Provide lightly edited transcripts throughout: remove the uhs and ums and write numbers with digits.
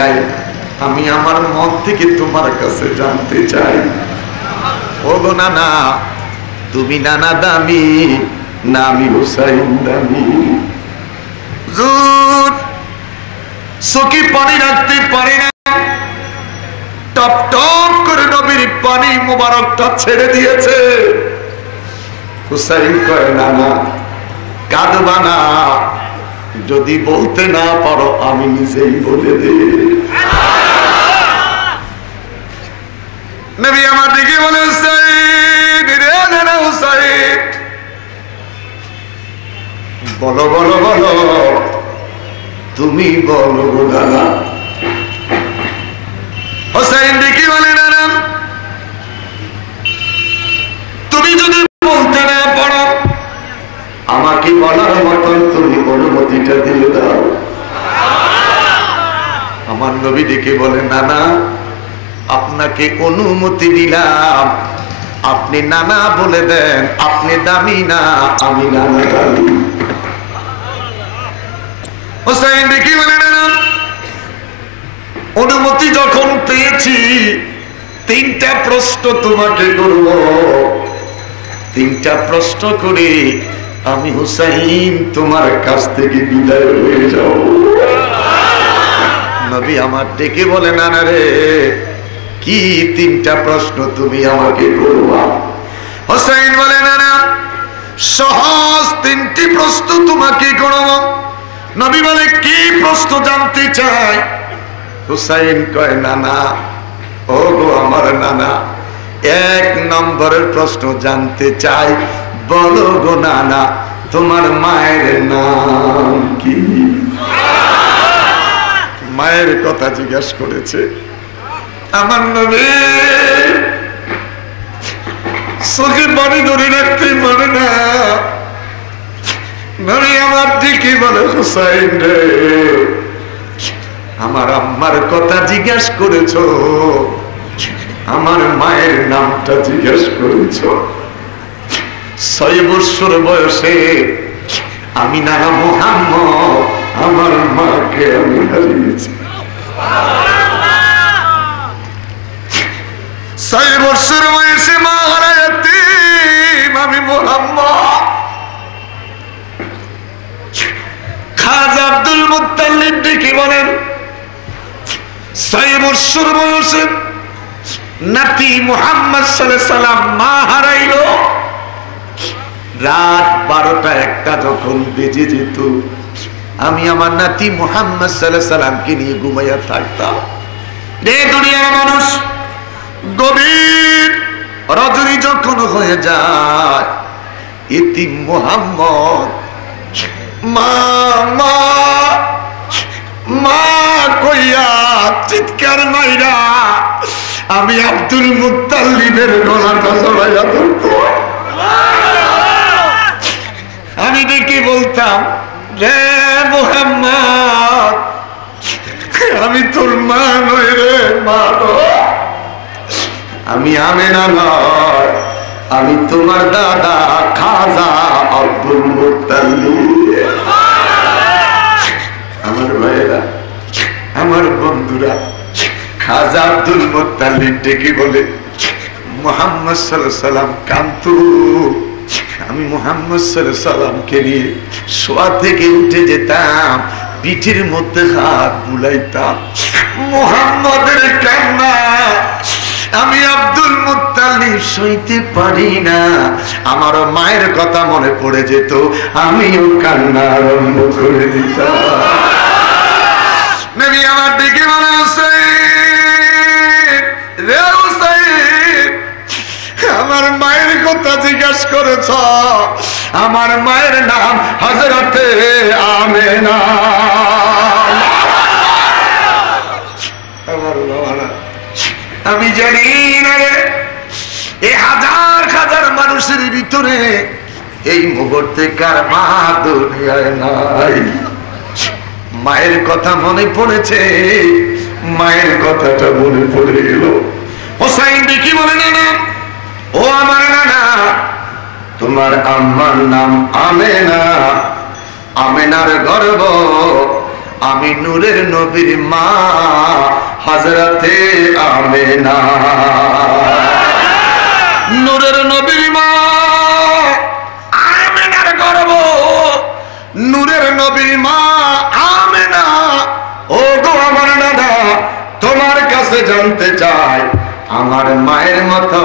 বিদায় আমি আমার মন থেকে তোমার কাছে জানতে চাই, ও গো নানা, তুমি নানা দামি না আমি হুসাইন দামি? চোখে পানি রাখতে পারে না, টপ টপ করে নবীর পানি মোবারকটা ছেড়ে দিয়েছে। হুসাইন কয় নানা কাঁদবা না, যদি বলতে না পারো আমি নিজেই বলে দিই। নবী আমার দিকে বলে হুসাইন রে নানা হুসাইন, বলো বলো বলো, তুমি বলো গো নানা। হুসাইন দিকে বলে নানা তুমি যদি বলতে না পারো আমাকে বলার মতন তুমি অনুমতিটা দিয়ে দাও। আমার নবী ডেকে বলে নানা আপনাকে অনুমতি দিলাম, আপনি নানা বলে দেন, আপনি দামি না আমি নানা দামি। হুসাইন ডেকে বলে নানা অনুমতি যখন পেয়েছি তিনটা প্রশ্ন তোমাকে করব, তিনটা প্রশ্ন করে আমি হুসাইন তোমার কাছ থেকে বিদায় হয়ে যাব। নবী আমার ডেকে বলে নানা রে কি তিনটা প্রশ্ন তুমি আমাকে করবা? হুসাইন বলে নানা সহজ তিনটি প্রশ্ন তোমাকে করব। নবী বলে কি প্রশ্ন জানতে চাই? হুসাইন কয় নানা, ও গো আমার নানা, এক নম্বরের প্রশ্ন জানতে চাই, বলো গো নানা তোমার মায়ের নাম কি? মায়ের কথা জিজ্ঞাসা করেছে। আমার নবী চোখে পানি ধরে রাখতে পারে না। নবী আমার দিকে বলে হুসাইন রে আমার আম্মার কথা জিজ্ঞাসা করেছ, আমার মায়ের নামটা জিজ্ঞাসা করেছ। 6 বছর বয়সে আমি নানা মুহাম্মদ আমার মাকে আমি হারিয়েছি। 6 বছর বয়সে মা হারাইতে আমি মুহাম্মদ। খাজা আব্দুল মুত্তালিব ডেকে বলেন 6 বছর বয়সে নাতি মুহাম্মদ সাল্লাল্লাহু আলাইহি সাল্লাম মা হারাইলো। রাত 12টা 1টা যখন বেজে যেত আমি আমার নাতি মুহাম্মদ সাল্লাল্লাহু আলাইহি সাল্লামকে নিয়ে ঘুমাইয়া থাকতাম। এই দুনিয়ার মানুষ গভীর রজনী যখন হয়ে যায় ইতিম মুহাম্মদ মা মা মা কইয়া চিৎকার মাইরা আমি আব্দুল মুত্তালিবের গলাটা জড়াইয়া ধরতো। আমি ডেকে বলতাম রে মুহাম্মদ আমি তোর মা নই রে মা, আমি আমেনা নয়, আমি তোমার দাদা খাজা আব্দুল মুত্তালিব। আমার ভাইরা আমার বন্ধুরা খাজা আব্দুল মুত্তালিব ডেকে বলে মুহাম্মদ সাল্লাল্লাহু আলাইহি সাল্লাম কান্তু। আমি মুহাম্মদ সাল্লাল্লাহু আলাইহি সাল্লামকে নিয়ে শোয়া থেকে উঠে যেতাম, পিঠের মধ্যে হাত বুলাইতাম। মুহাম্মদের কান্না আমি আব্দুল মুত্তালিব সইতে পারি না। আমার মায়ের কথা মনে পড়ে যেত, আমিও কান্না আরম্ভ করে দিতাম। নবী আমার দিকে বলে হুসাইন রে হুসাইন আমার মায়ের কথা জিজ্ঞাসা করেছ, আমার মায়ের নাম হযরতে আমেনা। আমি জানি না রে এই হাজার হাজার মানুষের ভিতরে এই মুহূর্তে কার মা দুনিয়ায় নাই। মায়ের কথা মনে পড়েছে, মায়ের কথাটা মনে পড়ে গেল। হুসাইন দেখি বলে নানা, ও আমার নানা তোমার আম্মার নাম আমেনা, আমেনার গর্ভ আমি নূরের নবীর মা আমেনা। নূরের নবীর মা আমেনার গর্ভ, নূরের নবীর মা আমেনা। ও গো আমার দাদা, তোমার কাছে জানতে চাই, আমার মায়ের মতো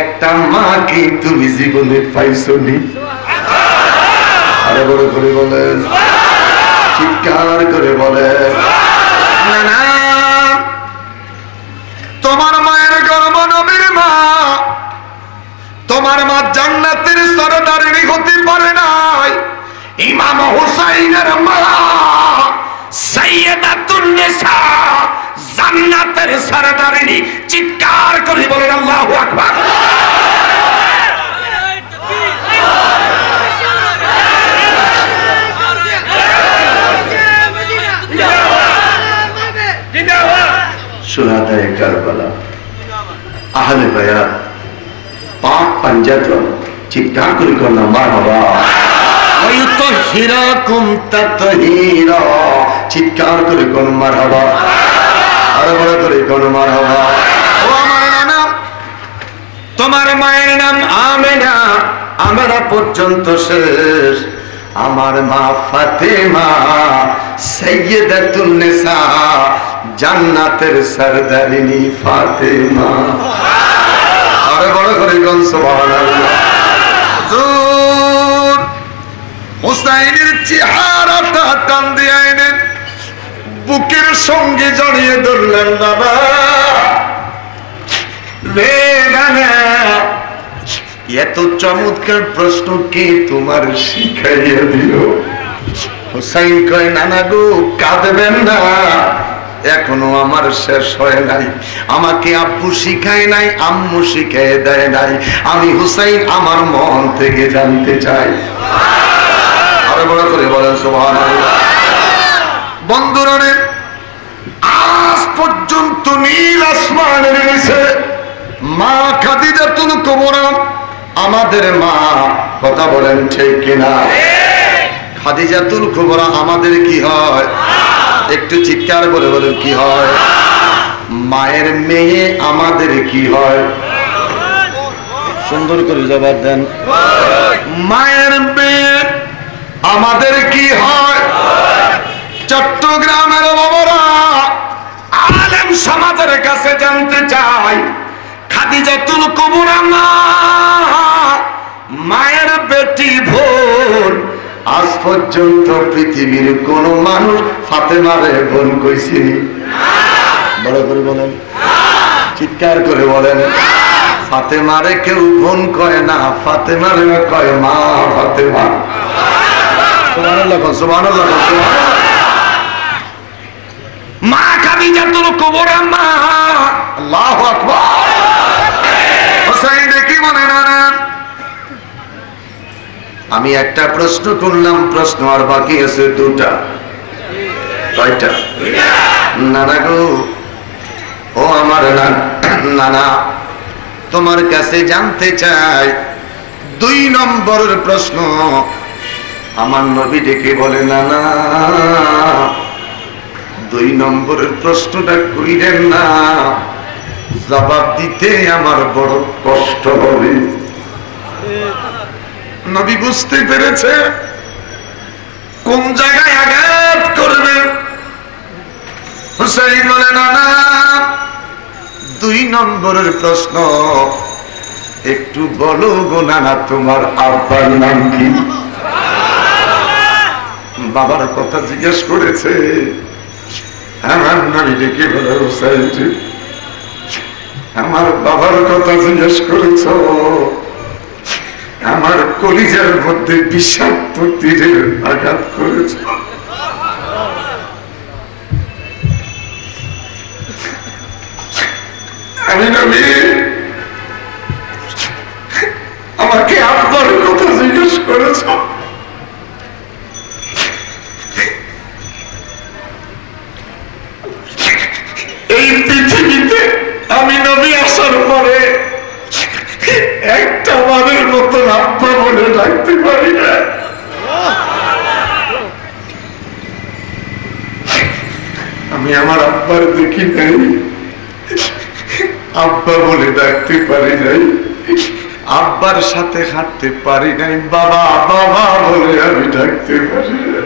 একটা মা কি তুমি জীবনে পাইছনি? আরে বড় করে বলেন, চিৎকার করে বলেন। না না, তোমার মায়ের গর্ভ নবীর মা, তোমার মা জান্নাতের সরদারিনী হতে পারে নাই। ইমাম হুসাইনের মা সাইয়্যিদাতুন নিসা, জান্নাতের সরদারিনী। চিৎকার করে বলেন আল্লাহু আকবার। শুহাদায়ে কারবালা, আহলে বায়াত, পাক পাঞ্জাতন, চিৎকার করে কোন মারহাবা। ওয়ায়ুতহিরাকুম তাতহীরা, চিৎকার করে কোন মারহাবা। আরে বড় করে কোন মারহাবা। ও আমার নানা, তোমার মায়ের নাম আমেনা, আমরা পর্যন্ত শেষ। আমার মা ফাতেমা সাইয়্যিদাতুন নিসা, জান্নাতের সরদারিনী ফাতেমা। আরে বড় করে কোন সুবহানাল্লাহ। হুসাইনের চেহারাটা টান দিয়ে আইনেন, বুকের সঙ্গে জড়িয়ে ধরলেন। বাবা রে নানা, এত চমৎকার প্রশ্ন কে তোমার শিখাইয়া দিল? হুসাইন কয়, নানা গো কাঁদবেন না, এখনো আমার শেষ হয় নাই। আমাকে আব্বু শিখায় নাই, আম্মু শিখায় দেয় নাই। আমি হুসাইন আমার মন থেকে জানতে চাই। আরো বড় করে বলেন সুবহানাল্লাহ। বন্ধুরা, আজ পর্যন্ত নীল আসমানের নিচে মা খাদিজাতুল কুবরা, আমাদের মা, কথা বলেন ঠিক কিনা? খাদিজাতুল কুবরা আমাদের কি হয়? একটু চিৎকার করে বলেন কি হয়? মায়ের মেয়ে আমাদের কি হয়? সুন্দর করে জবাব দেন। মায়ের মেয়ে আমাদের কি হয়? চট্টগ্রামের বাবারা, আলেম সমাজের কাছে জানতে চাই, খাদিজাতুল কুবরা মা, মায়ের বেটি বোন। আজ পর্যন্ত পৃথিবীর কোন মানুষ ফাতেমারে বোন কইছিনি? বড় করে বলেন, চিৎকার করে বলেন। ফাতেমারে কেউ বোন কয় না, ফাতেমারে কয় মা ফাতেমা। সুবহানাল্লাহ, সুবহানাল্লাহ, সুবহানাল্লাহ। মা খাদিজাতুল কুবরা মা, আল্লাহু আকবার। হুসাইন কি মনে না? আমি একটা প্রশ্ন করলাম, প্রশ্ন আর বাকি আছে দুটা। কয়টা? নানা গো, ও আমার নানা, তোমার কাছে জানতে চাই, 2 নম্বরের প্রশ্ন। আমার নবী ডেকে বলে, নানা 2 নম্বরের প্রশ্নটা কইলেন না, জবাব দিতে আমার বড় কষ্ট হবে। নবী বুঝতে পেরেছে কোন জায়গায় আঘাত করবে। হুসাইন বলে, নানা 2 নম্বরের প্রশ্ন, একটু বলো গো নানা, তোমার আব্বার নাম কি? বাবার কথা জিজ্ঞেস করেছে। আমার নবী ডেকে বলে, হুসাইন আমার বাবার কথা জিজ্ঞেস করেছ? আমার কলিজার মধ্যে বিষাক্ত তীরের আঘাত করেছ। আমি নবী, আমাকে আব্বার কথা জিজ্ঞেস করেছ? এই পৃথিবীতে আমি নবী আসার পরে একটা বারের মতন আব্বা বলে ডাকতে পারি না। আমি আমার আব্বার দেখি নাই, আব্বা বলে ডাকতে পারি নাই, আব্বার সাথে হাঁটতে পারি নাই, বাবা বাবা বলে আমি ডাকতে পারি না।